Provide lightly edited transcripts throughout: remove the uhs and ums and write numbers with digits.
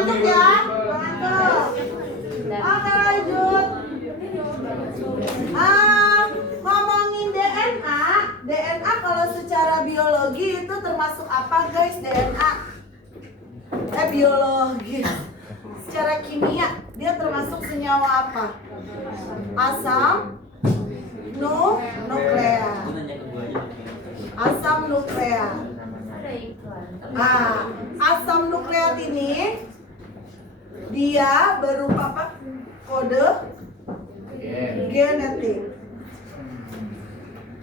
ngantuk ya? Ngantuk. Oke, lanjut. Ngomongin DNA kalau secara biologi itu termasuk apa guys? DNA biologi. Secara kimia dia termasuk senyawa apa? Asam nuklear. Asam nuklear. Asam nuklear ini dia berupa apa? Kode genetik.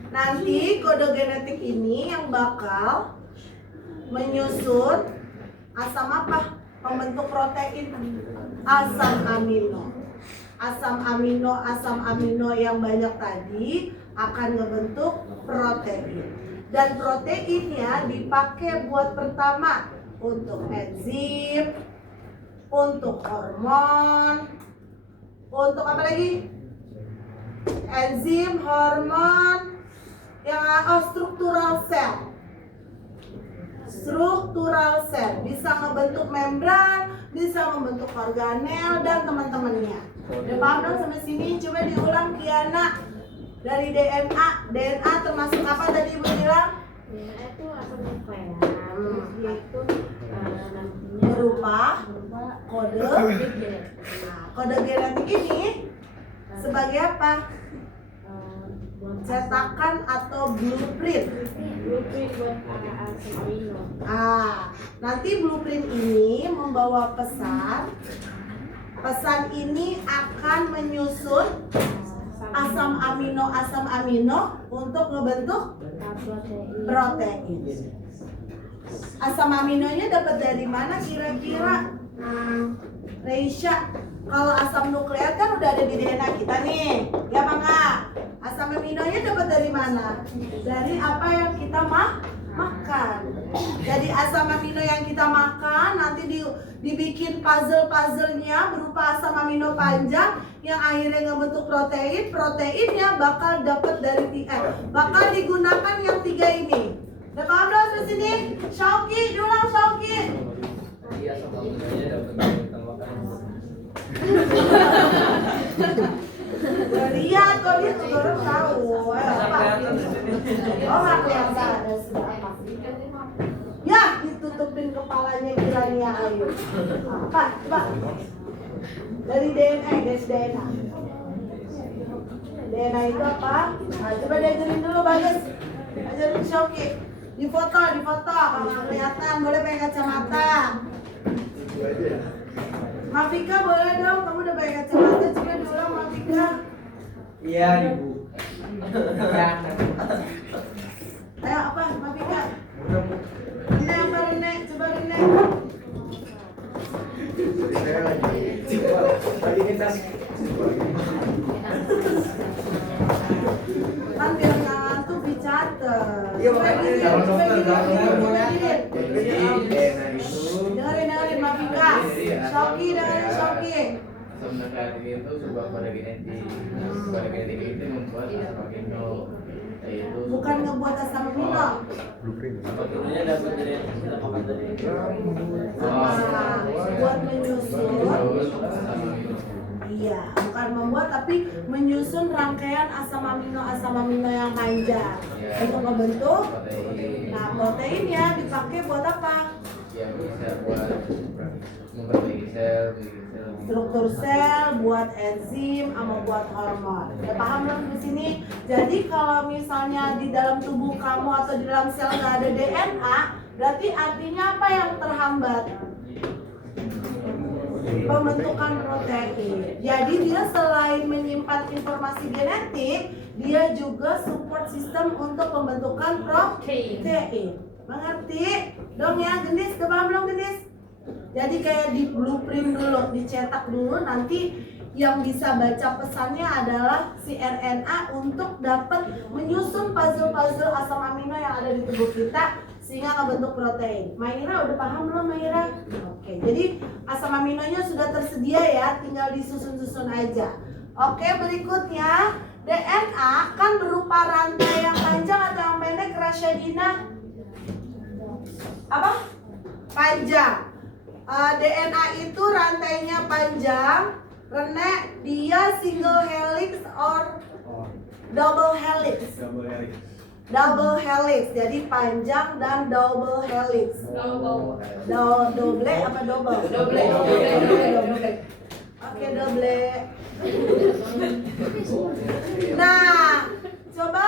Nanti kode genetik ini yang bakal menyusun asam apa? Pembentuk protein. Asam amino. Asam amino yang banyak tadi akan membentuk protein. Dan proteinnya dipakai buat pertama untuk enzim, untuk hormon, untuk apa lagi? Enzim, hormon, yang struktural sel. Struktural sel bisa membentuk membran, bisa membentuk organel dan teman-temannya. Udah paham dong sampai sini? Coba diulang Kiana. Dari DNA termasuk apa tadi Ibu bilang? DNA itu asam nuklear. Yaitu nantinya Berupa kode. Kode genetik ini sebagai apa? Cetakan atau blueprint. Blueprint buat asam amino. Nanti blueprint ini membawa pesan. Pesan ini akan menyusun asam amino untuk ngebentuk protein. Asam aminonya dapat dari mana kira-kira? Reisha, kalau asam nuklear kan udah ada di DNA kita nih, ya Bang? Asam aminonya dapat dari mana? Dari apa yang kita makan. Jadi asam amino yang kita makan nanti dibikin puzzle-puzzlenya berupa asam amino panjang yang akhirnya ngebentuk protein. Proteinnya bakal dapat dari bakal digunakan yang 3 ini. Udah paham belum sampai sini? Syauki, diulang Syauki. Iya, sama aminonya dapat dari kita makan. Lihat kok dia tuh baru tahu. Oh nggak kelihatan ada apa? Ya ditutupin kepalanya kiranya ayo. Apa? Coba. Dari DNA, guys DNA. DNA itu apa? Nah, coba diajarin dulu Bagus. Ajarin Syauki. Di foto kalau nggak kelihatan boleh pakai kacamata. Mafika boleh dong, kamu udah pakai kacamata, coba diulang Mafika. Iya, Ibu. Ayo apa Mafika? Ini apa Rene? Coba Rene. Kan biar nggak ngantuk dicatat. Iya, Coba makanya gini, calon coba dokter, gini, calon dengerin. dokter. Dengerin Mafika. Shoki, dengerin Shoki. Asam nuklear itu sebuah kode genetik. Kode genetik itu membuat asam amino, yaitu Bukan ngebuat asam amino. aminonya dapat dari yang kita makan tadi. Buat menyusun. Iya, bukan membuat tapi menyusun rangkaian asam amino yang panjang untuk membentuk. Nah, proteinnya dipakai buat apa? Ya bisa buat memperbaiki sel, Struktur sel, buat enzim, sama buat hormon. Udah paham belum di sini? Jadi kalau misalnya di dalam tubuh kamu atau di dalam sel nggak ada DNA, berarti artinya apa yang terhambat? Pembentukan protein. Jadi dia selain menyimpan informasi genetik, dia juga support sistem untuk pembentukan protein. Mengerti? Dong ya, Gendis, udah paham belum Gendis? Jadi kayak di blueprint dulu, dicetak dulu, nanti yang bisa baca pesannya adalah si RNA untuk dapat menyusun puzzle-puzzle asam amino yang ada di tubuh kita sehingga ngebentuk protein. Maira udah paham belum Maira? Oke, jadi asam aminonya sudah tersedia ya, tinggal disusun-susun aja. Oke, berikutnya DNA kan berupa rantai yang panjang atau yang pendek, Rasyadina? Apa? Panjang. DNA itu rantainya panjang. Rene, dia single helix or double helix? Double helix, jadi panjang dan double helix. Double apa double? Double. Oke, double. Nah, coba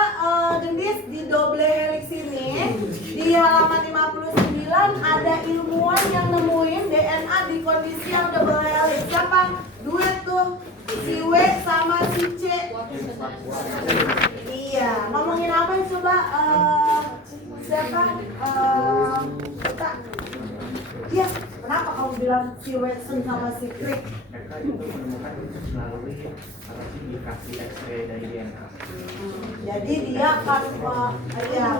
gendis di double helix ini di halaman 59 ada ilmuwan yang nemuin DNA di kondisi yang double helix. Siapa? Duet tuh, si W sama si C. Iya, ngomongin apa ya coba? Siapa? Kita. Iya, kenapa kamu bilang si Watson sama si Crick? Mereka itu menemukan itu melalui indikasi X-ray dari DNA. Jadi dia akan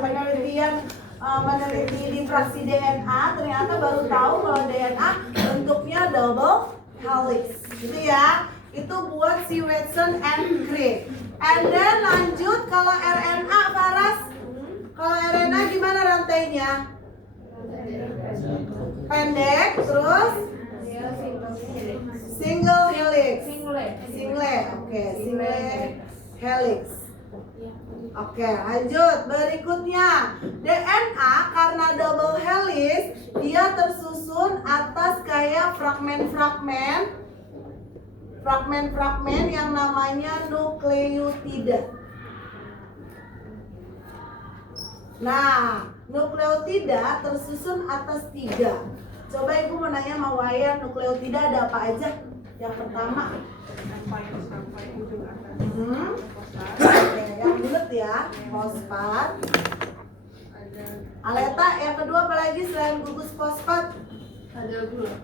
penelitian meneliti di fraksi DNA, ternyata baru tahu kalau DNA bentuknya double helix, gitu ya. Itu buat si Watson and Crick. And then lanjut kalau RNA, Faras. Kalau RNA gimana rantainya? Pendek, terus single helix. Oke, single helix. Oke, lanjut. Berikutnya, DNA karena double helix, dia tersusun atas kayak fragmen-fragmen yang namanya nukleotida. Nah, nukleotida tersusun atas 3. Coba ibu mau nanya sama Wayan, nukleotida ada apa aja? Yang pertama, Oke, yang bulat ya, fosfat. Aleta, yang kedua apa lagi selain gugus fosfat? Ada gula.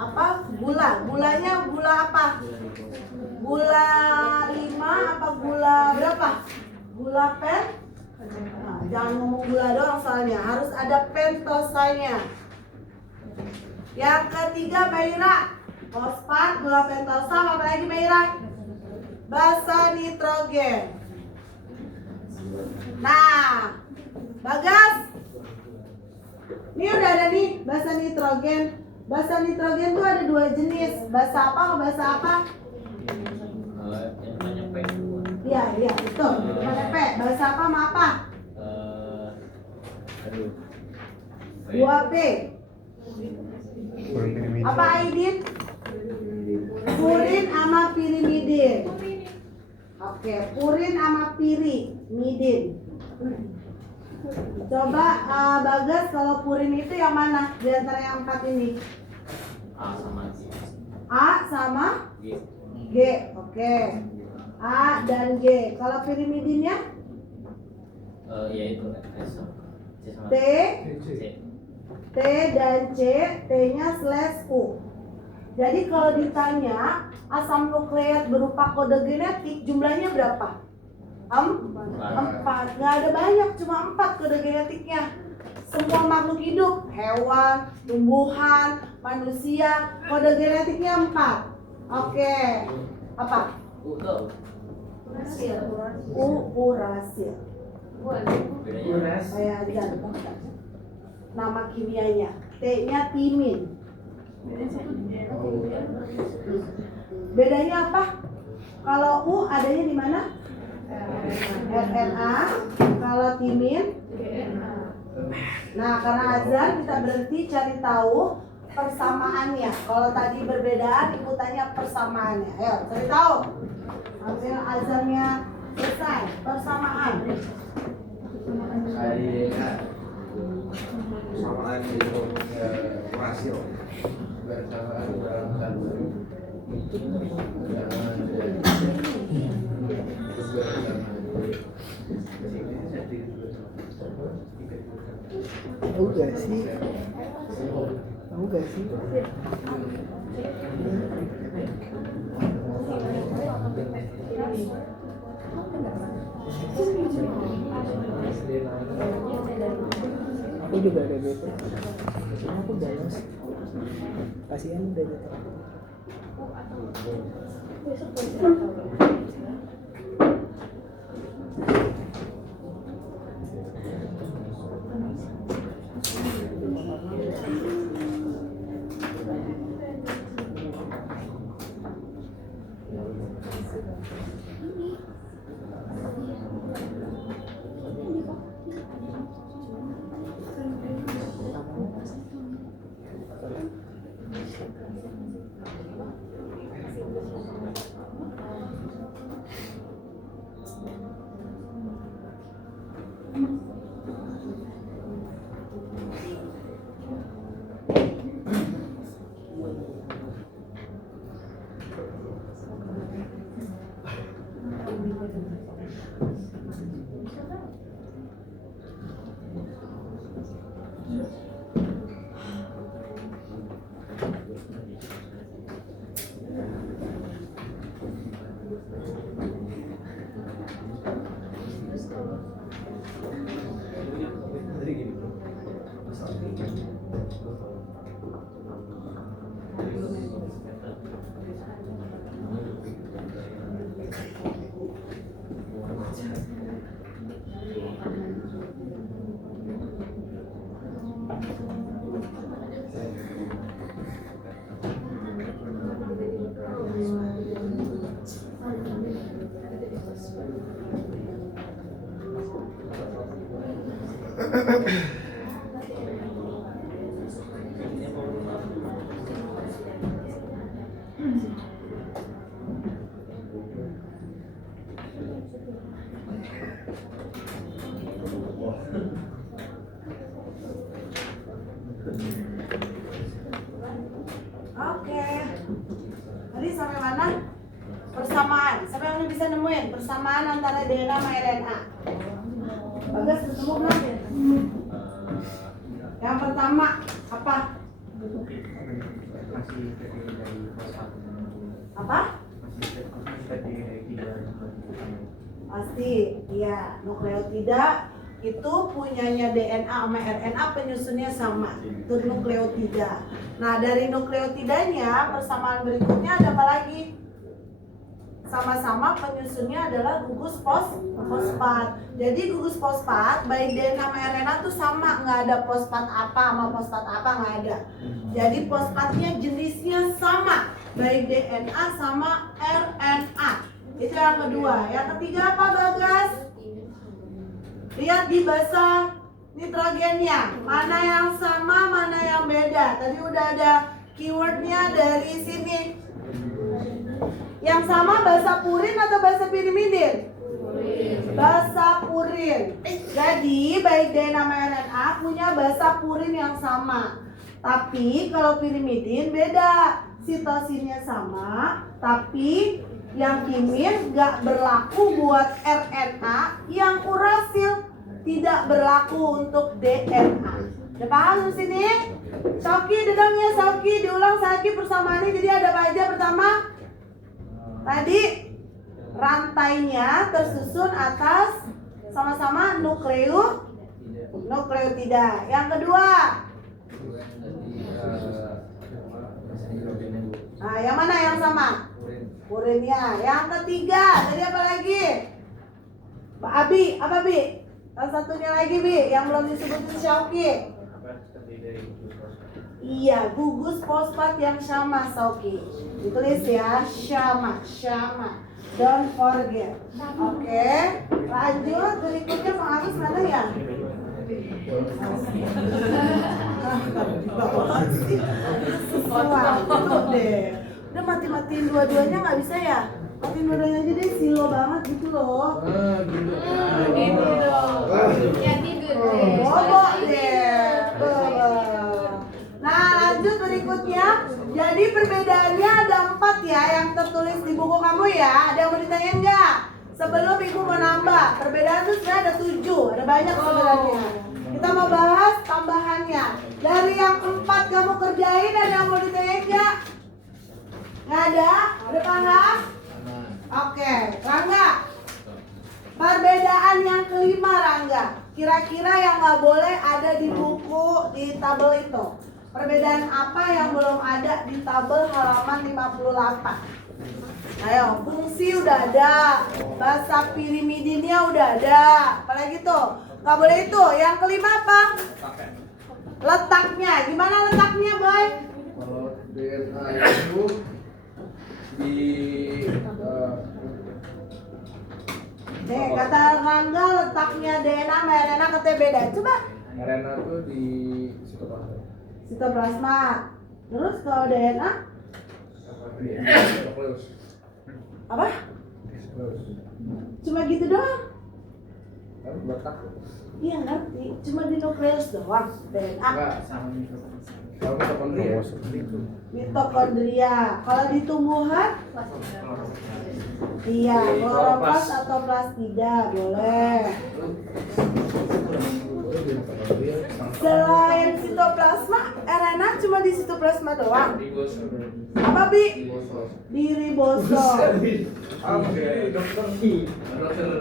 Apa? Gula. Gulanya gula apa? Gula 5 apa gula berapa? Gula pen? Nah, jangan ngomong gula doang soalnya, harus ada pentosanya. Yang ketiga, Maira, fosfat, gula pentosa, apa lagi Maira? Basa nitrogen. Nah, Bagas, ini udah ada nih basa nitrogen. Basa nitrogen tuh ada 2 jenis. Basa apa sama basa apa? Yang banyak P. Iya, betul. Ada P. Basa apa sama apa? 2P. Apa Aidin? Purin sama pirimidin. Oke, purin sama pirimidin. Coba Bagas, kalau purin itu yang mana di antara yang 4 ini? A sama G. Oke. A dan G. Kalau pirimidinnya? Ya itu T. T dan C, T-nya /U. Jadi kalau ditanya asam nukleat berupa kode genetik jumlahnya berapa? 4. Nggak ada banyak, cuma 4 kode genetiknya. Semua makhluk hidup, hewan, tumbuhan, manusia, kode genetiknya 4. Oke. Apa? Urasil. Saya ajar. Nama kimianya. T-nya timin. Bedanya apa? Kalau U adanya di mana? RNA. Kalau timin? Nah, karena azan kita berhenti cari tahu persamaannya. Kalau tadi berbedaan, ibu tanya persamaannya. Ayo, cari tahu. Hasil azannya selesai. Persamaan. Persamaan itu rasio. Bersamaan dalam satu. Tahu gak sih? Tahu gak sih? Aku juga ada gitu. Aku balas. Kasihan udah gitu. Oke. Tadi sampai mana? Persamaan. Siapa yang bisa nemuin persamaan antara DNA sama RNA? Bagas ketemu belum? Yang pertama apa? Apa? Pasti, iya. Nukleotida itu punyanya DNA sama RNA penyusunnya sama. Itu nukleotida. Nah, dari nukleotidanya persamaan berikutnya ada apa lagi? Sama-sama penyusunnya adalah gugus fosfat. Jadi gugus fosfat baik DNA sama RNA tuh sama, nggak ada fosfat apa sama fosfat apa, nggak ada. Jadi fosfatnya jenisnya sama, baik DNA sama RNA. Itu yang kedua. Yang ketiga apa, Bagas? Lihat di basa nitrogennya, mana yang sama, mana yang beda. Tadi udah ada keywordnya dari sini. Yang sama basa purin atau basa pirimidin? Basa purin. Jadi baik DNA sama RNA punya basa purin yang sama. Tapi kalau pirimidin beda. Sitosinnya sama, tapi yang kimin gak berlaku buat RNA, yang urasil tidak berlaku untuk DNA. Udah paham di sini? Sauki dedangnya, Sauki diulang Sauki persamaannya. Jadi ada apa aja? Pertama, tadi rantainya tersusun atas sama-sama nukleotida. Yang kedua, nah yang mana yang sama? Purinnya. Yang ketiga, tadi apa lagi? Mbak Abi, apa Bi? Salah satunya lagi Bi, yang belum disebutin Syauki. Iya, gugus fosfat yang sama, Sauki. Ditulis ya, syama. Don't forget. Oke, lanjut berikutnya Bang Agus mana ya? Sesuatu deh. Udah mati-matiin dua-duanya nggak bisa ya? Matiin dua-duanya aja deh, silo banget gitu loh. Gitu dong. Ya tidur deh. Bobo deh. Nah lanjut berikutnya. Jadi perbedaannya ada 4 ya yang tertulis di buku kamu ya. Ada yang mau ditanyain nggak? Sebelum ibu mau nambah. Perbedaan itu sebenarnya ada 7. Ada banyak sebenarnya. Kita mau bahas tambahannya. Dari yang 4 kamu kerjain, ada yang mau ditanyain nggak? Nggak ada? Udah paham? Oke, Rangga. Perbedaan yang kelima, Rangga. Kira-kira yang nggak boleh ada di buku di tabel itu. Perbedaan apa yang belum ada di tabel halaman 58? Ayo, fungsi udah ada, basa pirimidinnya udah ada. Apalagi tuh? Nggak boleh itu. Yang kelima apa? Letaknya. Gimana letaknya, Boy? Kalau DNA itu di Nih, kata Rangga letaknya DNA sama RNA katanya beda. Coba. RNA tuh di sitoplasma. Sitoplasma. Terus kalau DNA apa? Cuma gitu doang? Iya ngerti, cuma di nukleus doang DNA. Enggak, sama kalau mitokondria Mitokondria. Kalau di tumbuhan? Iya, kloroplas atau plastida boleh. Selain sitoplasma, RNA cuma di sitoplasma doang. Apa Bi? Di ribosom.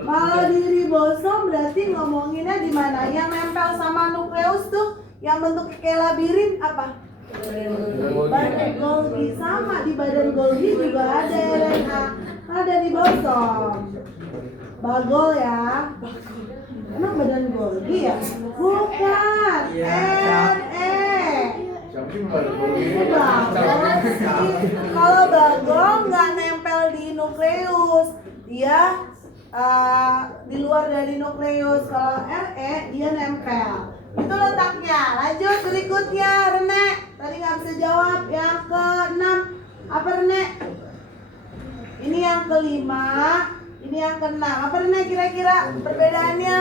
Kalau di ribosom berarti ngomonginnya di mana? Yang nempel sama nukleus tuh, yang bentuknya kayak labirin apa? Badan Golgi. Sama di badan Golgi juga ada RNA. Ada di ribosom. Bagol ya. Emang badan Golgi ya? Bukan. RNA. Ini bagol sih. Kalau bagol nggak nempel di nukleus, dia di luar dari nukleus. Kalau RE dia nempel. Itu letaknya. Lanjut berikutnya, Rene. Tadi nggak bisa jawab. Yang ke-6 apa Rene? Ini yang ke-5. Ini yang ke-6. Apa Rene kira-kira perbedaannya?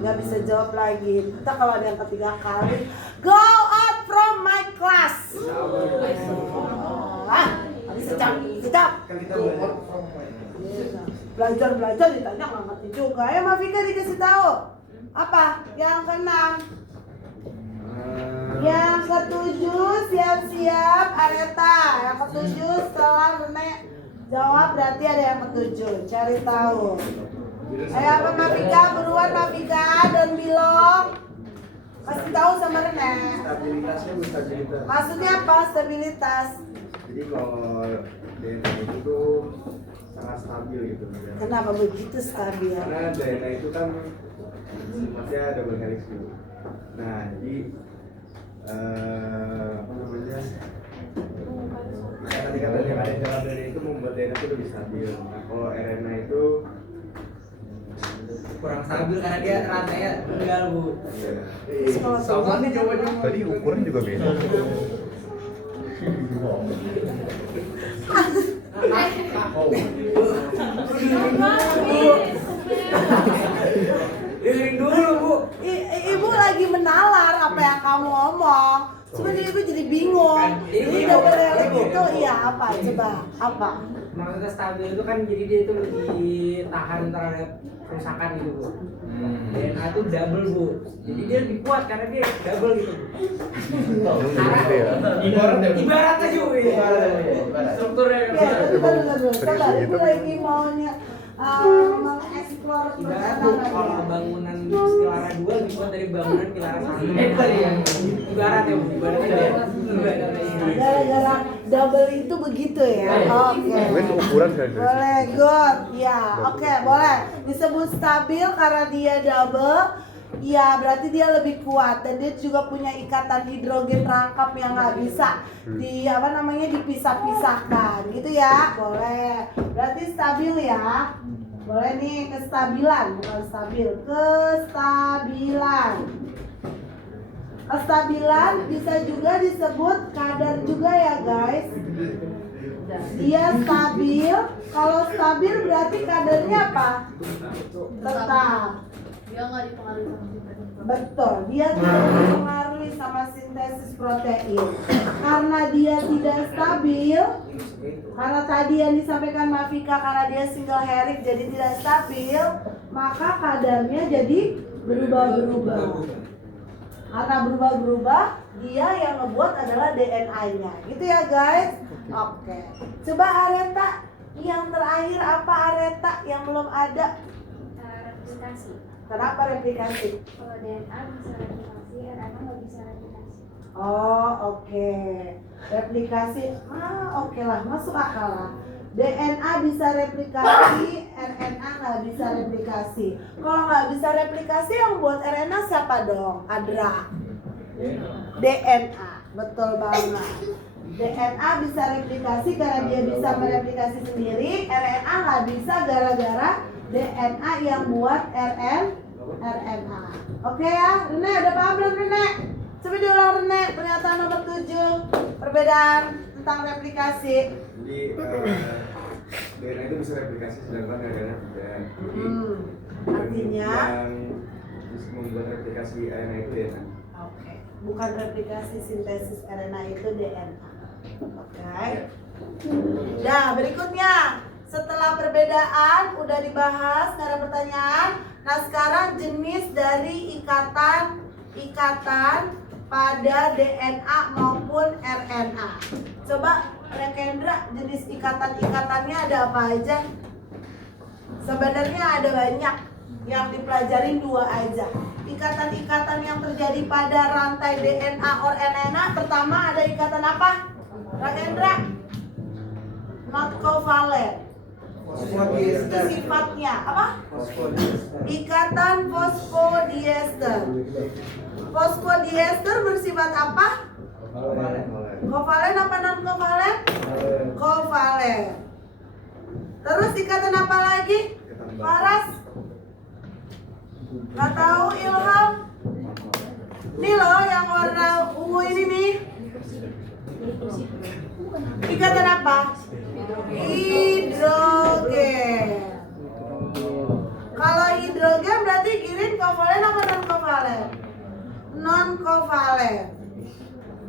Nggak bisa jawab lagi. Kita kalau ada yang ketiga kali, go out from my class. Nggak bisa jawab. Belajar ditanya nggak ngerti juga. Ya Mafika dikasih tahu. Apa? Yang ke-6. Yang ke-7 siap-siap Areta. Yang ke-7 setelah Rene jawab berarti ada yang ke-7. Cari tahu. Ayo apa Mafika? Buruan Mafika dan Bilong. Kasih tahu sama Rene. Stabilitasnya stabilitas. Maksudnya apa stabilitas? Jadi kalau DNA itu tuh sangat stabil gitu. Kenapa begitu stabil? Karena DNA itu kan sifatnya double helix gitu. Nah, jadi apa namanya? Kata-kata yang ada di dalam DNA itu membuat DNA itu lebih stabil. Nah, kalau RNA itu Kurang stabil karena dia rantainya tunggal, Bu. sama nih jawabannya. Tadi ukuran juga beda. Dengerin dulu, Bu. Ibu lagi menalar apa yang kamu omong. Sebenarnya ibu jadi bingung. Ini double helix itu iya apa? Coba apa? Maksudnya stabil itu kan jadi dia itu lebih tahan terhadap kerusakan gitu, Bu. DNA itu double, Bu. Jadi dia lebih kuat karena dia double gitu, Bu. Gitu ya. Ibarat aja, Bu. Strukturnya kan Ya, betul. Sabar, ibu lagi maunya mengeksplor Ibarat, Bu, kalau bangunan Kilara 2 lebih kuat dari bangunan Kilara 1. Ya. Ibarat ya, Bu. Ibaratnya dia. Gara-gara double itu begitu ya. Oke. Mungkin ukuran kan. Boleh, good. Ya, oke, boleh. Disebut stabil karena dia double. Ya, berarti dia lebih kuat dan dia juga punya ikatan hidrogen rangkap yang nggak bisa dipisah-pisahkan, gitu ya. Boleh. Berarti stabil ya. Boleh nih kestabilan, bukan stabil, kestabilan. Kestabilan bisa juga disebut kadar juga ya guys. Dia stabil. Kalau stabil berarti kadarnya apa? Tetap. Dia nggak dipengaruhi sama sintesis. Betul, dia tidak dipengaruhi sama sintesis protein. Karena dia tidak stabil, karena tadi yang disampaikan Mafika, karena dia single helix jadi tidak stabil, maka kadarnya jadi berubah-berubah. Karena berubah-berubah, dia yang ngebuat adalah DNA-nya. Gitu ya guys? Oke. Coba Areta, yang terakhir apa Areta yang belum ada? Replikasi. Kenapa replikasi? Kalau DNA bisa replikasi, RNA nggak bisa replikasi. Oh oke. Replikasi, oke lah, masuk akal lah. DNA bisa replikasi, RNA nggak bisa replikasi. Kalau nggak bisa replikasi, yang buat RNA siapa dong? Adra. DNA, betul banget. DNA bisa replikasi karena dia bisa mereplikasi sendiri. RNA nggak bisa gara-gara DNA yang buat RNA. Oke ya, Rene, udah paham belum Rene? Coba diulang Rene, pernyataan nomor 7. Perbedaan tentang replikasi. Jadi DNA itu bisa replikasi sedangkan RNA tidak. Jadi Artinya yang bisa membuat replikasi RNA itu DNA. oke, bukan replikasi sintesis RNA itu DNA. Oke. Nah, berikutnya setelah perbedaan udah dibahas, nggak ada pertanyaan. Nah, sekarang jenis dari ikatan pada DNA maupun RNA. Coba Rekendra, jenis ikatan-ikatannya ada apa aja? Sebenarnya ada banyak, yang dipelajarin 2 aja. Ikatan-ikatan yang terjadi pada rantai DNA or RNA, pertama ada ikatan apa? Rekendra? Not covalent. Itu sifatnya apa? Ikatan fosfodiester. Fosfodiester bersifat apa? Kovalen apa non kovalen? Kovalen. Terus ikatan apa lagi? Paras? Gak tahu Ilham? Ini loh yang warna ungu ini nih. Ikatan apa? Hidrogen. Kalau hidrogen berarti girin kovalen apa non kovalen? Non kovalen.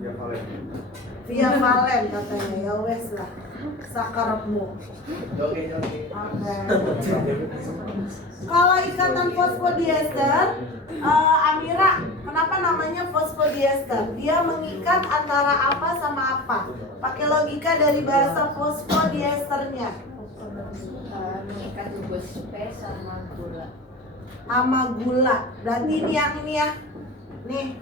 Ya valen. Via valen katanya, ya wes lah. Sakarepmu. Oke. Oke. Kalau ikatan fosfodiester, Amira, kenapa namanya fosfodiester? Dia mengikat antara apa sama apa? Pakai logika dari bahasa fosfodiesternya. Mengikat gugus P sama gula. Sama gula. Berarti ini yang ini ya. Nih,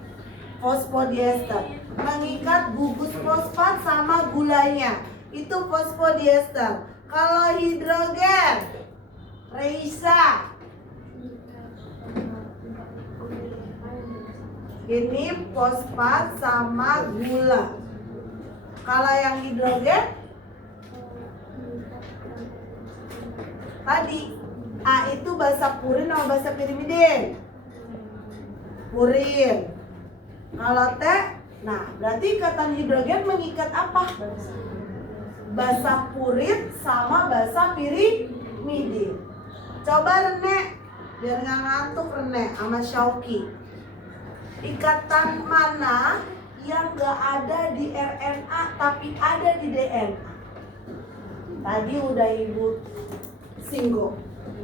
fosfodiester. Mengikat gugus fosfat sama gulanya. Itu fosfodiester. Kalau hidrogen, Reisa, ini fosfat sama gula. Kalau yang hidrogen tadi A itu basa purin atau basa pirimidin? Purin. Kalau T, nah berarti ikatan hidrogen mengikat apa? Basa purin sama basa pirimidin. Coba Rene, biar nggak ngantuk Rene sama Syauki. Ikatan mana yang nggak ada di RNA tapi ada di DNA? Tadi udah Ibu singgung.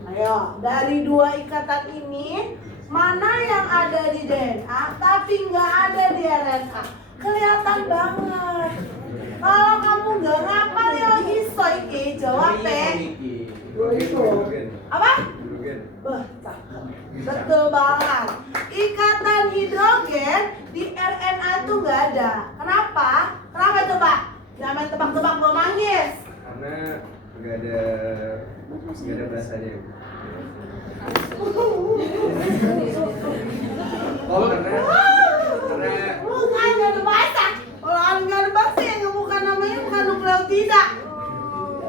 Ayo, dari 2 ikatan ini mana yang ada di DNA tapi nggak ada di RNA? Kelihatan banget. Kalau kamu nggak ngapal ya iso iki jawab apa? Wah, cakep. Betul banget. Ikatan hidrogen di RNA itu nggak ada. Kenapa? Kenapa coba? Jangan tebak-tebak mau manggis. Karena nggak ada bahasanya. Oh karena Bukan, nggak ada bahasa. Kalau nggak ada bahasa yang bukan namanya bukan nukleotida.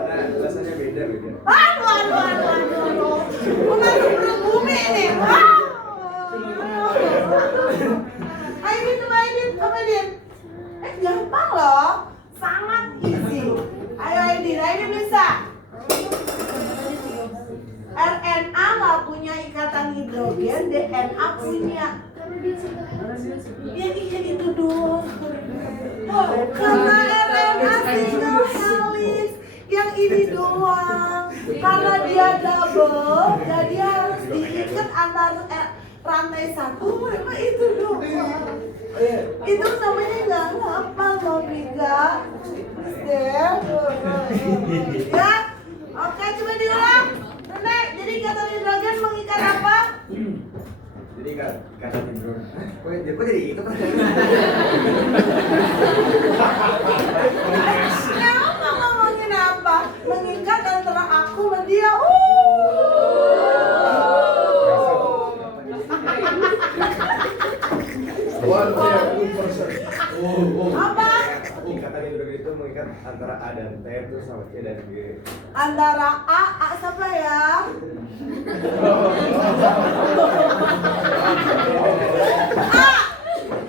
karena bahasanya beda. Aduh. Mengandung perut bumi ini. Ayo coba ini, apa Din? Gampang loh, sangat easy. Ayo Aidin bisa. RNA nggak punya ikatan hidrogen, DNA punya. Ya iya itu doang. Oh, karena RNA single helix, yang ini doang. Karena dia double, jadi harus diikat antara rantai satu mereka itu doang. Itu namanya nggak ngapal loh Mika. Ya, oke coba diulang. Rene, jadi ikatan hidrogen mengikat apa? Jadi kata hidrogen. Kok jadi itu kan? Kamu mau ngomongin apa? Mengikat antara aku sama dia. Apa? Ikatan hidrogen itu mengikat antara A dan T terus sama C dan G. Antara A siapa ya?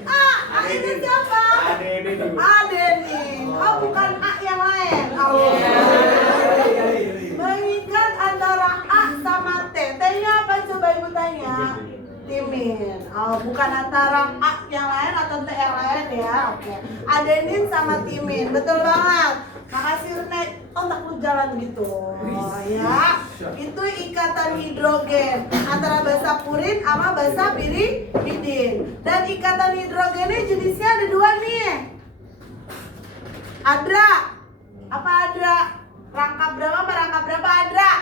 A bukan antara A yang lain atau T yang lain ya. Oke. Adenin sama timin, betul banget. Makasih Rene, otak lu jalan gitu. Ya, itu ikatan hidrogen antara basa purin sama basa piridin. Dan ikatan hidrogennya jenisnya ada dua nih. Adra, apa Adra? Rangkap berapa sama rangkap berapa Adra?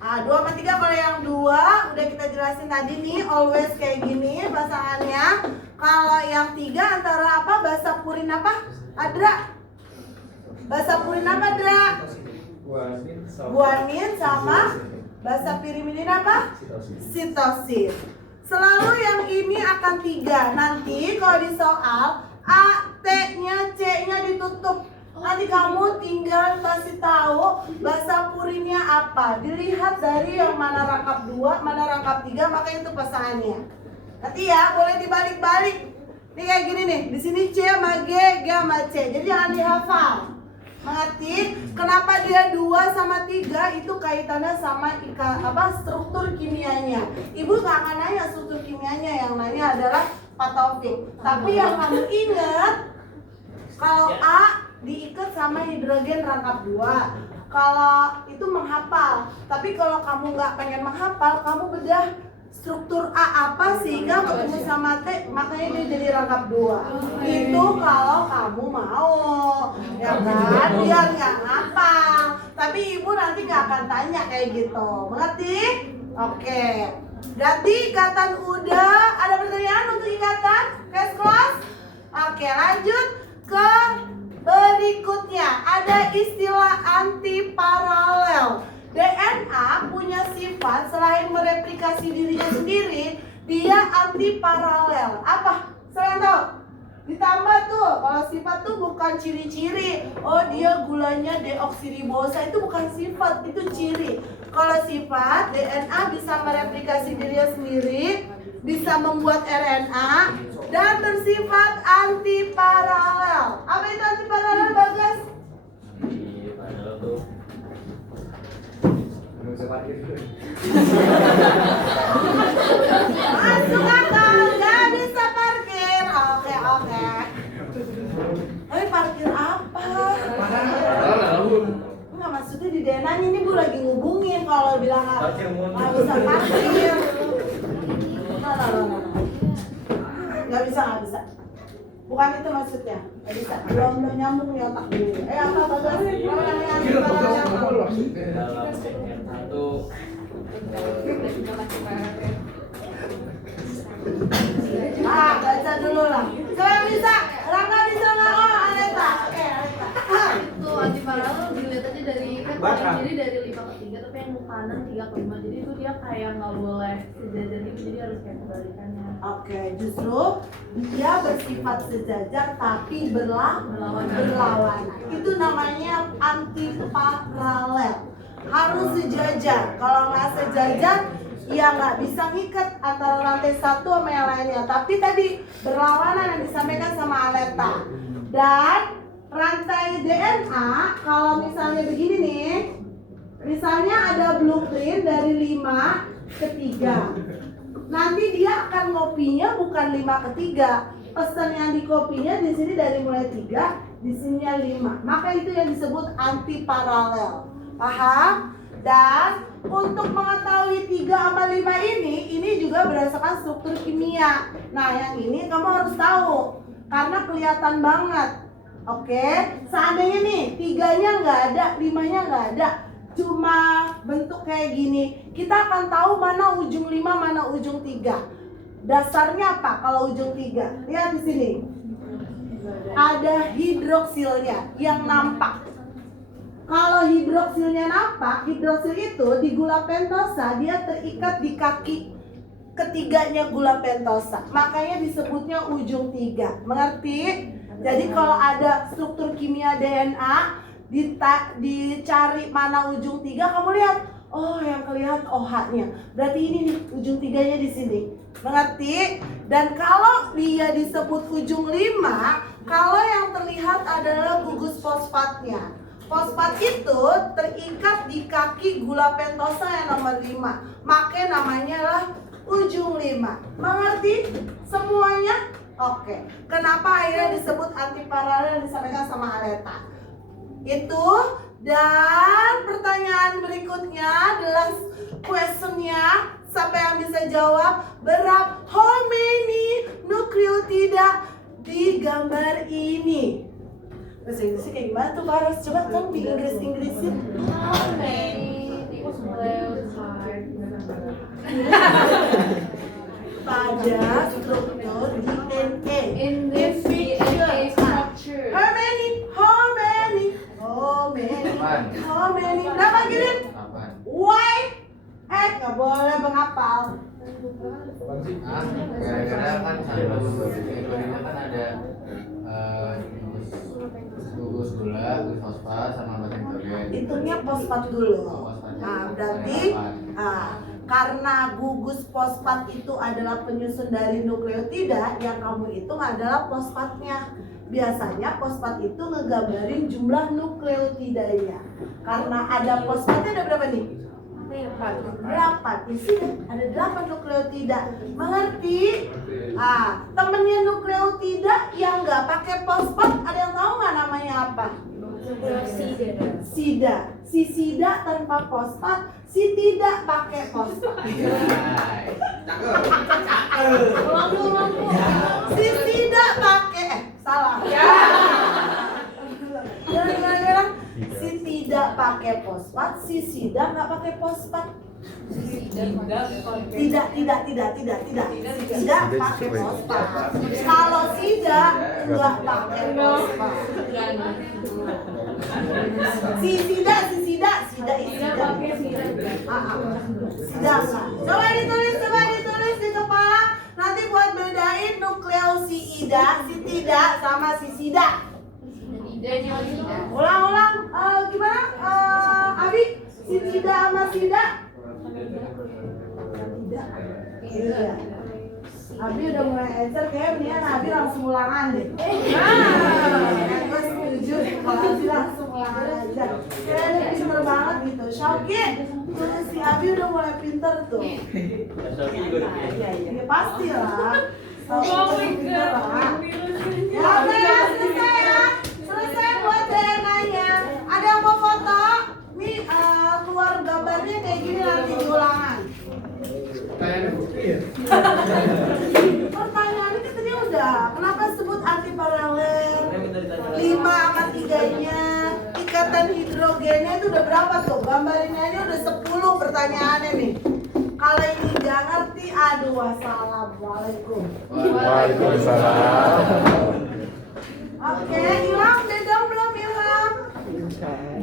2 sama 3, kalau yang 2 udah kita jelasin tadi nih, always kayak gini pasangannya. Kalau yang 3 antara apa? Basa purin apa? Adra? Basa purin apa Adra? Guanin sama basa pirimidin apa? Sitosin. Selalu yang ini akan 3. Nanti kalau di soal A, T-nya, C-nya ditutup. Nanti kamu tinggal kasih tahu basa purinnya apa. Dilihat dari yang mana rangkap 2, mana rangkap 3, maka itu pasangannya. Nanti ya, boleh dibalik-balik. Ini kayak gini nih, di sini C sama G, G sama C. Jadi jangan dihafal. Mengerti? Kenapa dia 2 sama 3 itu kaitannya sama struktur kimianya. Ibu gak akan nanya struktur kimianya, yang nanya adalah Pak Taufik. Tapi yang kamu ingat, kalau A diikat sama hidrogen rangkap 2, kalau itu menghafal. Tapi kalau kamu nggak pengen menghafal, kamu bedah struktur A apa sehingga ketemu sama T, makanya dia jadi rangkap 2. Itu kalau kamu mau, ya kan, biar nggak ngapal. Tapi ibu nanti nggak akan tanya kayak gitu, mengerti? Oke. Berarti ikatan udah. Ada pertanyaan untuk ikatan? Case close? Oke, lanjut ke berikutnya. Ada istilah antiparalel. DNA punya sifat selain mereplikasi dirinya sendiri, dia antiparalel. Apa? Selain tahu? Ditambah tuh, kalau sifat tuh bukan ciri-ciri. Oh, dia gulanya deoksiribosa, itu bukan sifat, itu ciri. Kalau sifat, DNA bisa mereplikasi dirinya sendiri, bisa membuat RNA, dan bersifat antiparalel. Apa itu antiparalel, Bagas? Iya, padahal tuh Masuk akal, nggak bisa parkir. Oke. Tapi parkir apa? Enggak, maksudnya di DNA ini Bu lagi ngubungin. Kalau bilang nggak bisa parkir. Nggak bisa. Bukan itu maksudnya. Nggak bisa. Belum nyambung nih otak dulu. Apa Bagas? Kalau yang antiparalel? dalam DNA tuh Baca dulu lah. Kalian bisa? Rangga bisa nggak? Oh, Aleta. Oke, Aleta. Itu antiparalel dilihat aja dari kan Baca. jadi dari 5 ke 3 tapi yang kanan 3 ke 5 jadi itu dia kayak nggak boleh sejajar gitu jadi harus kayak kebalikannya. Oke, justru dia bersifat sejajar tapi berlawanan. Itu namanya antiparalel. Harus sejajar. Kalau nggak sejajar, ya nggak bisa ngikat antara rantai satu sama yang lainnya. Tapi tadi berlawanan yang disampaikan sama Aleta. Dan rantai DNA kalau misalnya begini nih, misalnya ada blueprint dari 5 ke 3. Nanti dia akan ngopinya bukan 5 ke 3. Pesan yang dikopinya di sini dari mulai 3, di sininya 5. Maka itu yang disebut antiparalel. Paham? Dan untuk mengetahui 3 sama 5 ini juga berdasarkan struktur kimia. Nah, yang ini kamu harus tahu karena kelihatan banget. Oke, seandainya nih 3-nya nggak ada, 5-nya nggak ada, cuma bentuk kayak gini, kita akan tahu mana ujung 5, mana ujung 3. Dasarnya apa kalau ujung 3? Lihat di sini. Ada hidroksilnya yang nampak. Kalau hidroksilnya nampak, hidroksil itu di gula pentosa dia terikat di kaki ketiganya gula pentosa. Makanya disebutnya ujung 3. Mengerti? Jadi kalau ada struktur kimia DNA dicari mana ujung 3, kamu lihat, oh yang kelihatan OH-nya. Berarti ini nih ujung 3-nya di sini. Mengerti? Dan kalau dia disebut ujung 5, kalau yang terlihat adalah gugus fosfatnya. Fosfat itu terikat di kaki gula pentosa yang nomor 5. Makanya namanya lah ujung 5. Mengerti semuanya? Oke. Kenapa akhirnya disebut antiparalel yang disampaikan sama Aleta? Itu. Dan pertanyaan berikutnya adalah questionnya, siapa yang bisa jawab? How many nukleotida di gambar ini? Bahasa Inggrisnya kayak gimana tuh Faros? Coba kamu di Inggris-Inggrisin. How many nucleotide Pada struktur DNA. in this DNA structure? How many? Berapa Girin? 8. Why? Nggak boleh menghafal. Gara-gara kan satu nukleotida kan ada gugus gula, gugus fosfat sama bata nitrogen. Hitungnya fosfat dulu. Nah, berarti karena gugus fosfat itu adalah penyusun dari nukleotida, yang kamu hitung adalah fosfatnya. Biasanya fosfat itu ngegambarin jumlah nukleotidanya. Karena ada fosfatnya ada berapa nih? 8. Di sini ada 8 nukleotida. Mengerti? Temennya nukleotida yang nggak pakai fosfat, ada yang tahu nggak namanya apa? Sida. Si sida tanpa fosfat, si tidak pakai fosfat. Ulang dulu. Si tidak pakai salah. Gara-gara si tidak pakai fosfat, si sida nggak pakai fosfat. Tidak pakai fosfat. Kalau sida nggak pakai fosfat. Si sida sida nggak. Coba ditulis di kepala. Nanti buat bedain nukleosida, si tidak sama si sida. Ulang. Gimana? Abi, si tidak sama sida. Iya. Abi udah mulai answer, kayak mendingan Abi langsung ulangan deh. Gue setuju kalau Abi langsung ulangan aja. Kayaknya pinter banget gitu. Syauki, tuh si Abi udah mulai pinter tuh. Iya, pasti lah. Pinter lah. Ya udah, selesai ya. Selesai buat DNA-nya. Ada yang mau foto? Nih keluar gambarnya kayak gini nanti di ulangan. Pertanyaannya kan tadi udah. Kenapa sebut antiparalel? 5 sama 3-nya. Ikatan hidrogennya itu udah berapa tuh? Gambarinnya aja udah 10 pertanyaannya nih. Kalau ini nggak ngerti, aduh wassalamualaikum. Waalaikumsalam. Oke, hilang bedong belum hilang?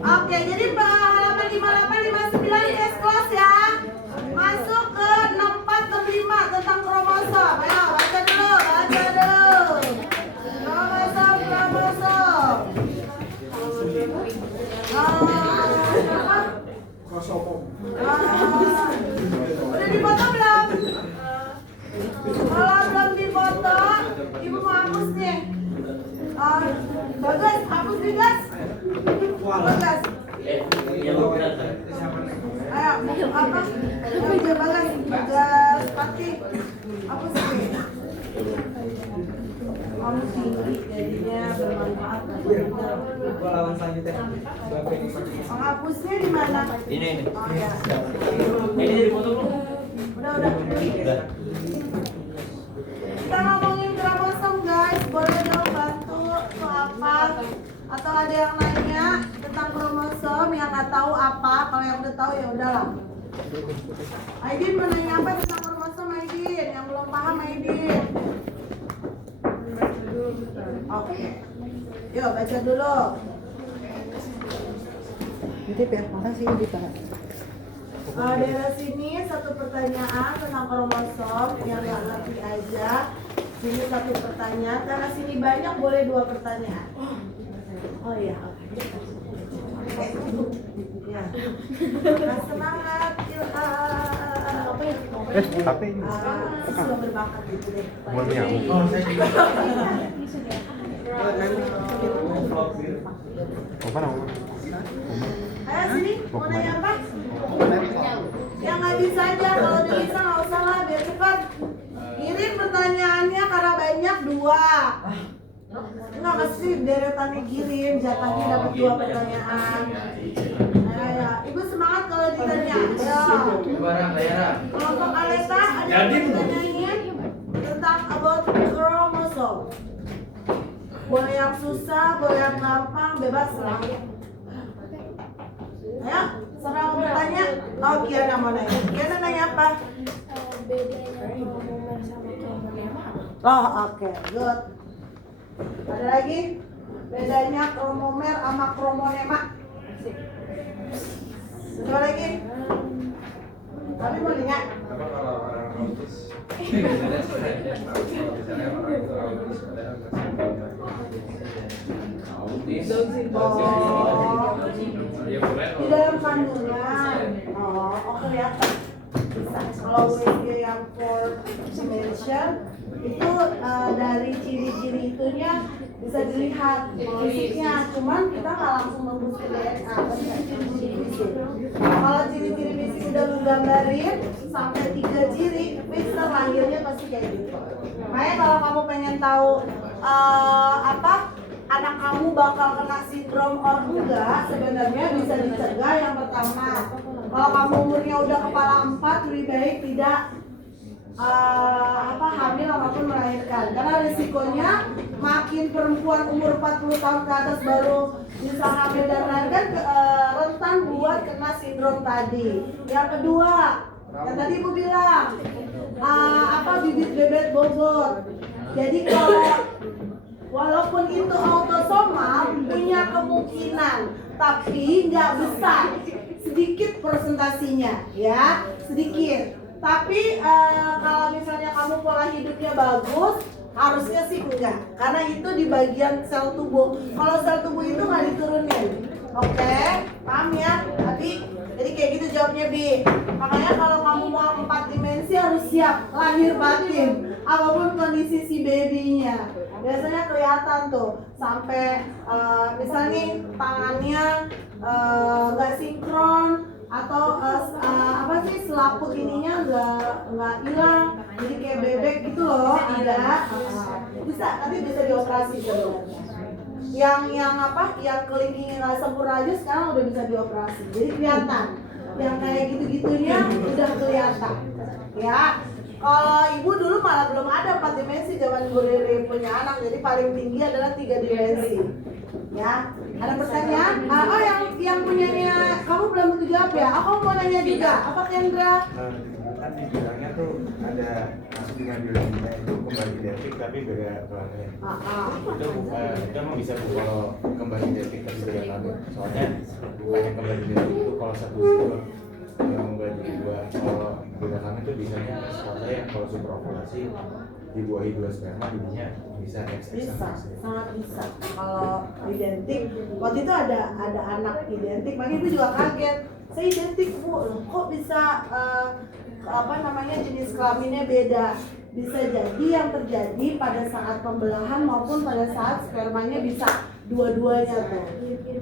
Oke, jadi halaman 58 59 case close ya. Masuk ke 64 65 tentang kromosom. Ayo baca dulu. Kromosom. Udah dipoto belum? Kalau belum dipoto, ibu mau hapus nih. Bagas, hapus Bagas. Bagas. Ayo, apa? Bagas, Pati. Hapus nih. Kamu tinggi, jadinya bermanfaat. Gua lawan selanjutnya. Penghapusnya di mana? Ini. Oh ya. Ini jadi foto belum? Udah. Kita ngomongin kromosom guys, boleh dong bantu itu apa? Atau ada yang nanya tentang kromosom yang nggak tahu apa? Kalau yang udah tahu ya udahlah. Aidin mau nanya apa tentang kromosom Aidin? Yang belum paham Aidin? Oke. Yuk baca dulu. Daerah sini satu pertanyaan tentang kromosom yang nggak ngerti aja. Sini satu pertanyaan. Karena sini banyak boleh 2 pertanyaan. Oh iya. Ya. Nah, semangat Ilham. Tapi ini Sudah berbakat gitu deh. mau nyamuk. Apa namanya? Ayo sini, mau nanya apa? Yang nggak bisa aja, kalau udah bisa nggak usah lah, biar cepat. Enggak, mesti deretannya giring, jatahnya dapat 2 pertanyaan. Ya, Ibu semangat kalau ditanya. Ya. Barang daerah. Kelompok Aleta ada yang ditanyain tentang about chromosome. Boleh yang susah, boleh yang gampang, bebas lah. Ayo, siapa mau bertanya? Oh, Kiana mau nanya. Kiana nanya apa? Bedanya kromomer sama kromonema. Oh, oke, good. Ada lagi? Bedanya kromomer sama kromonema. Coba lagi. Tapi mau nanya. Apa kalau orang autis? Kalau misalnya orang itu autis padahal Autis. Oh, Ya boleh. di dalam kandungan. Oh, kelihatan. Bisa. Kalau WG yang 4 dimension itu dari ciri-ciri itunya bisa dilihat fisiknya, cuman kita nggak langsung nembus ke DNA. Kalau ciri-ciri fisik udah menggambarin sampai 3 ciri, bisa lahirnya pasti kayak gitu. Makanya kalau kamu pengen tahu apa anak kamu bakal kena sindrom or enggak, sebenarnya bisa dicegah. Yang pertama, kalau kamu umurnya udah kepala 4, lebih baik tidak hamil maupun melahirkan, karena risikonya makin perempuan umur 40 tahun ke atas baru bisa hamil dan melahirkan rentan buat kena sindrom tadi. Yang kedua, yang tadi Ibu bilang bibit bebek bobot. Jadi kalau walaupun itu autosomal punya kemungkinan, tapi nggak besar, sedikit persentasinya, ya sedikit. Tapi kalau misalnya kamu pola hidupnya bagus, harusnya sih enggak, karena itu di bagian sel tubuh. Kalau sel tubuh itu nggak diturunin, oke? Paham ya? Jadi kayak gitu jawabnya Bi. Makanya kalau kamu mau 4 dimensi harus siap lahir batin, apapun kondisi si babynya. Biasanya kelihatan tuh sampai misalnya nih tangannya nggak sinkron, atau selaput ininya nggak hilang, jadi kayak bebek gitu loh. Ada nanti bisa dioperasi sebenarnya. Yang kelingkingnya nggak sempurna aja sekarang udah bisa dioperasi, jadi kelihatan. Yang kayak gitu-gitunya udah kelihatan, ya. Kalau Ibu dulu malah belum ada 4 dimensi zaman Ibu Rere punya anak, jadi paling tinggi adalah 3 dimensi. Ya, ada pertanyaan? Yang punyanya kamu belum tentu jawab ya? Aku mau nanya juga. Apa Kendra? Kan dibilangnya tuh ada dengan biologinya itu kembali identik tapi beda kelamin. Itu emang bisa bu kalau kembali identik tapi beda kelamin. Soalnya bukannya kembali identik itu kalau satu sifat yang membagi 2. Kalau beda kelamin itu bisanya setahu saya kalau superovulasi dibuahi 2 sperma jadinya bisa Bisa, sangat bisa. Kalau identik, waktu itu ada anak identik, makanya Ibu juga kaget. Saya identik Bu, loh, kok bisa jenis kelaminnya beda? Bisa jadi yang terjadi pada saat pembelahan maupun pada saat spermanya bisa dua-duanya tuh.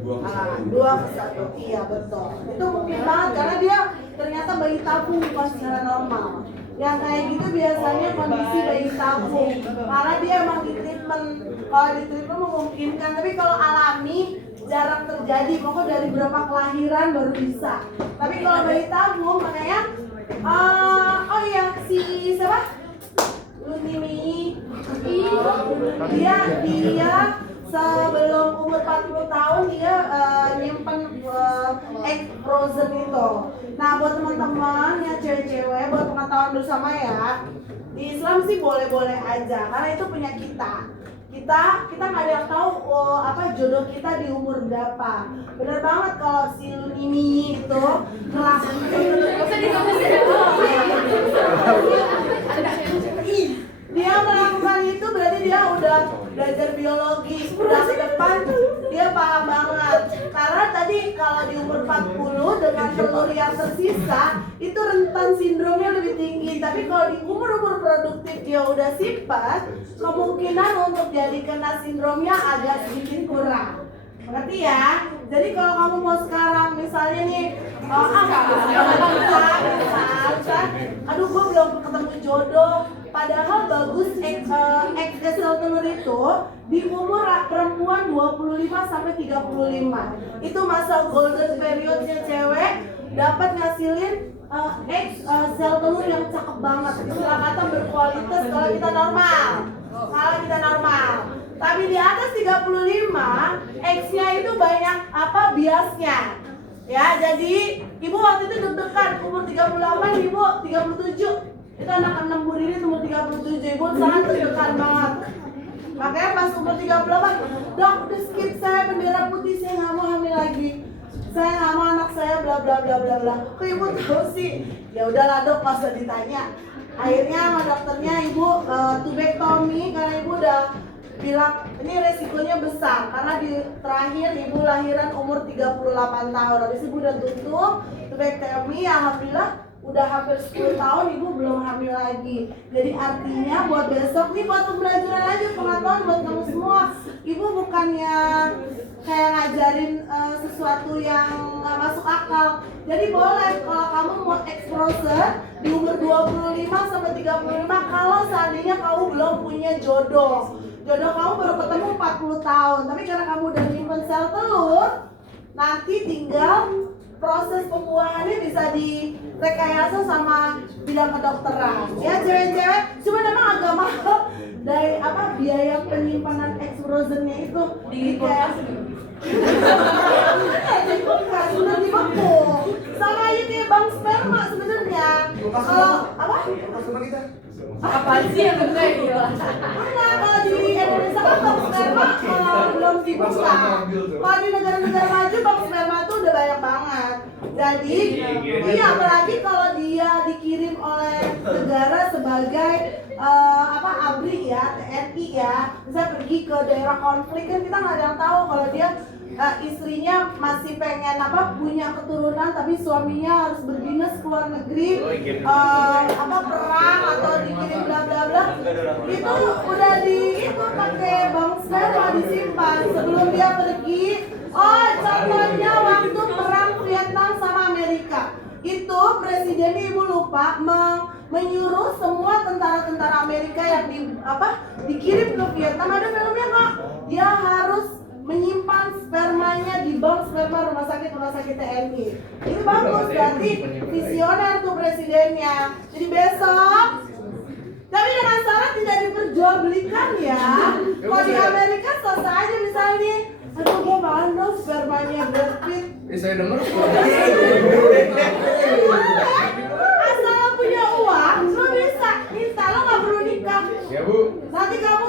2 ke 1, iya betul. Itu mungkin banget karena dia ternyata bayi tabung bukan secara normal. Yang kayak gitu biasanya kondisi bayi tabung, karena dia emang di treatment. Kalau di treatment memungkinkan, tapi kalau alami jarang terjadi. Pokoknya dari berapa kelahiran baru bisa. Tapi kalau bayi tabung, makanya si siapa? Lunimi, dia sebelum umur 40 tahun dia nyimpen egg frozen itu. Nah, buat teman-teman yang cewek-cewek, buat pengetahuan bersama ya, di Islam sih boleh-boleh aja, karena itu punya kita. Kita nggak ada yang tahu jodoh kita di umur berapa. Bener banget kalau si Lunimi itu dia melakukan itu berarti dia udah belajar biologi, udah ke depan dia paham banget. Karena tadi kalau di umur 40 dengan telur yang tersisa itu rentan sindromnya lebih tinggi. Tapi kalau di umur produktif dia udah simpan, kemungkinan untuk jadi kena sindromnya agak sedikit kurang. Ngerti ya? Jadi kalau kamu mau sekarang misalnya nih, aduh gue belum ketemu jodoh, Padahal bagus sel telur itu di umur perempuan 25 sampai 35. Itu masa golden periodnya cewek dapat ngasilin sel telur yang cakep banget. Istilah kata berkualitas kalau kita normal. Tapi di atas 35, X-nya itu banyak biasnya. Ya, jadi ibu waktu itu deg-degan umur 38, ibu 37. Itu anak 6 bulan ini umur 37, ibu sangat deg-degan banget. Makanya pas umur 38, dok, udah skip saya bendera putih, saya nggak mau hamil lagi. Saya nggak mau anak saya bla bla bla bla bla. Kok ibu tahu sih? Ya udahlah dok, pas udah ditanya. Akhirnya sama dokternya ibu tubektomi karena ibu udah bilang ini resikonya besar karena di terakhir ibu lahiran umur 38 tahun. Habis ibu udah tutup tubektomi, alhamdulillah udah hampir 10 tahun ibu belum hamil lagi. Jadi artinya buat besok nih, buat pembelajaran aja, pengetahuan buat kamu semua. Ibu bukannya kayak ngajarin sesuatu yang nggak masuk akal. Jadi boleh kalau kamu mau exposure di umur 25 sampai 35 kalau seandainya kamu belum punya jodoh. Jodoh kamu baru ketemu 40 tahun. Tapi karena kamu udah nyimpen sel telur, nanti tinggal proses pembuahannya bisa direkayasa sama bidang kedokteran. Ya cewek-cewek, cuma memang agak mahal dari biaya penyimpanan ex-frozennya itu di kayak sudah dibeku. Sama aja kayak bank sperma sebenarnya. Kalau Apaan sih yang gede gila? Enggak, kalau di Indonesia kan bank sperma belum dibuka. Kalau di negara-negara maju bank sperma tuh udah banyak banget. Jadi, iya apalagi kalau dia dikirim oleh negara sebagai ABRI ya, TNI ya, misalnya pergi ke daerah konflik kan kita nggak ada yang tahu kalau dia istrinya masih pengen punya keturunan tapi suaminya harus berdinas ke luar negeri, perang atau dikirim bla bla bla, itu udah pakai bank sperma disimpan sebelum dia pergi. Oh, contohnya waktu perang Vietnam sama Amerika, itu presidennya ibu lupa menyuruh semua tentara-tentara Amerika yang dikirim ke Vietnam, ada filmnya kok, dia harus menyimpan spermanya di bank sperma rumah sakit TNI. Itu bagus, berarti visioner tuh presidennya. Jadi besok, tapi dengan syarat tidak diperjualbelikan ya. Kalau di Amerika selesai aja misalnya, aduh gue makan dong spermanya Brad Pitt. Saya denger. Asal lo punya uang, lo bisa minta, lo nggak perlu nikah. Ya bu. Nanti kamu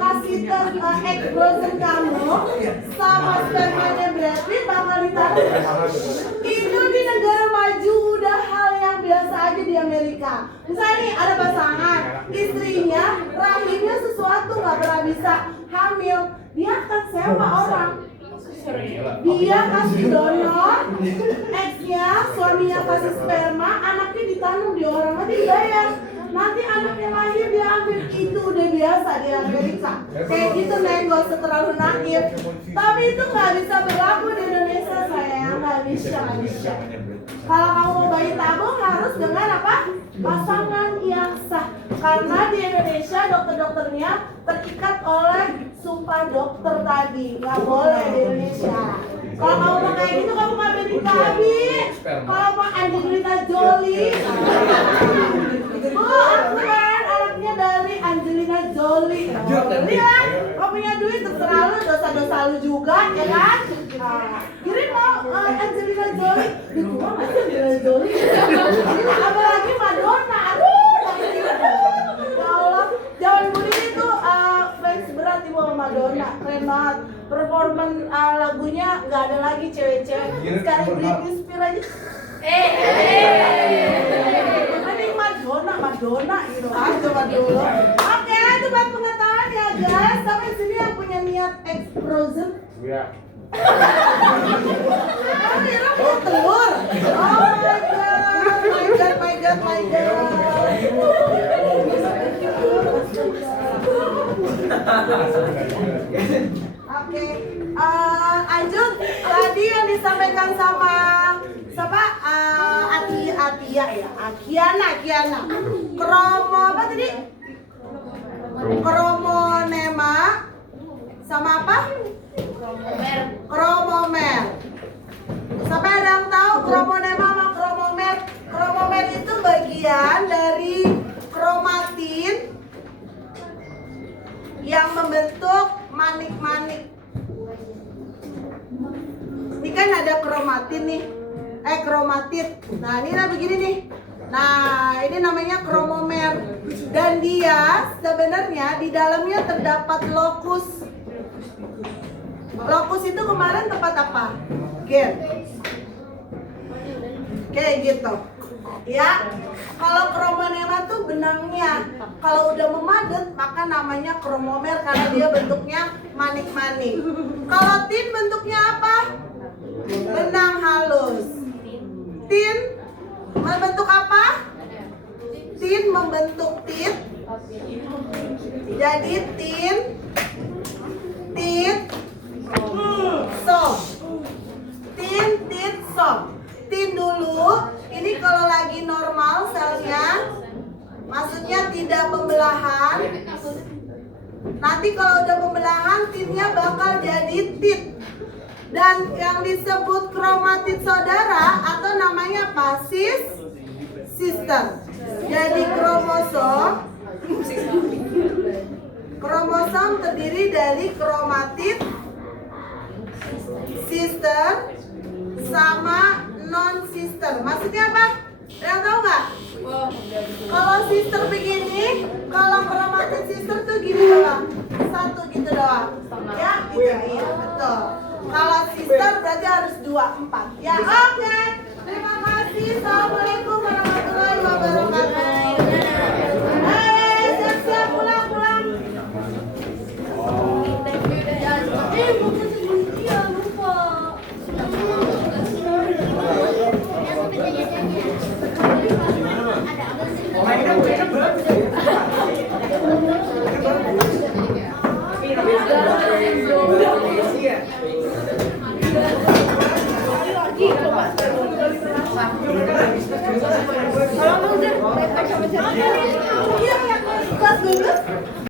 kasih ex-frozen kamu sama spermanya Brad Pitt bakal ditaruh. Itu di negara maju udah hal yang biasa aja di Amerika. Misalnya nih ada pasangan, istrinya rahimnya sesuatu nggak pernah bisa hamil, dia akan sewa orang. Dia kasih donor, ex-nya, suaminya kasih sperma, anaknya ditanam di orang, nanti dibayar. Nanti anaknya lahir dia ambil, itu udah biasa di Amerika. Kayak gitu Neng, gak usah terlalu naif. Tapi itu gak bisa berlaku di Indonesia sayang, gak bisa. Kalau kamu mau bayi tabung harus dengan pasangan yang sah. Karena di Indonesia dokter-dokternya terikat oleh sumpah dokter tadi, nggak boleh di Indonesia. Kalau kamu mau kayak gitu kamu ke Amerika Abi. Kalau mau Angelina Jolie, aku kan anaknya dari Angelina Jolie. Lihat, kau punya duit terserah lu, dosa-dosa lu juga, ya kan? Kirim mau Angelina Jolie, itu Angelina Jolie. Apalagi Madonna, aduh. Ya Allah, zaman dulu itu fans berat ibu sama Madonna, keren banget. Performan lagunya nggak ada lagi cewek-cewek. Sekarang Britney Spears aja. Ini Madonna gitu kan coba dulu. Oke, itu buat pengetahuan ya guys. Sampai sini yang punya niat ex-frozen. Iya. Mira punya telur. Oh my god. Oke, lanjut. Tadi yang disampaikan sama siapa? Akia ya, Akiana. Kromo apa tadi? Kromonema sama apa? Kromomer. Sampai ada yang tahu kromonema sama kromomer? Kromomer itu bagian dari kromatin yang membentuk manik-manik. Ini kan ada kromatin nih, kromatid. Nah ini begini nih. Nah ini namanya kromomer. Dan dia sebenarnya di dalamnya terdapat lokus. Lokus itu kemarin tempat apa? Gen. Kayak gitu. Ya, kalau kromonema tuh benangnya. Kalau udah memadat maka namanya kromomer karena dia bentuknya manik-manik. Kalau tin bentuknya apa? Benang halus. Tin membentuk apa? Tin membentuk tit. Jadi tin, tit, som. Tin, tit, som. Tin dulu. Ini kalau lagi normal selnya, maksudnya tidak pembelahan. Nanti kalau udah pembelahan, tinnya bakal jadi tit. Dan yang disebut kromatid saudara atau namanya apa? Sister. Jadi kromosom terdiri dari kromatid, sister, sama non-sister. Maksudnya apa? Yang tahu nggak? Kalau sister begini, kalau kromatid sister tuh gini doang, satu gitu doang. Ya, gitu. Iya, betul. Kalau sister berarti harus 2, 4. Ya, oke. Terima kasih. Assalamualaikum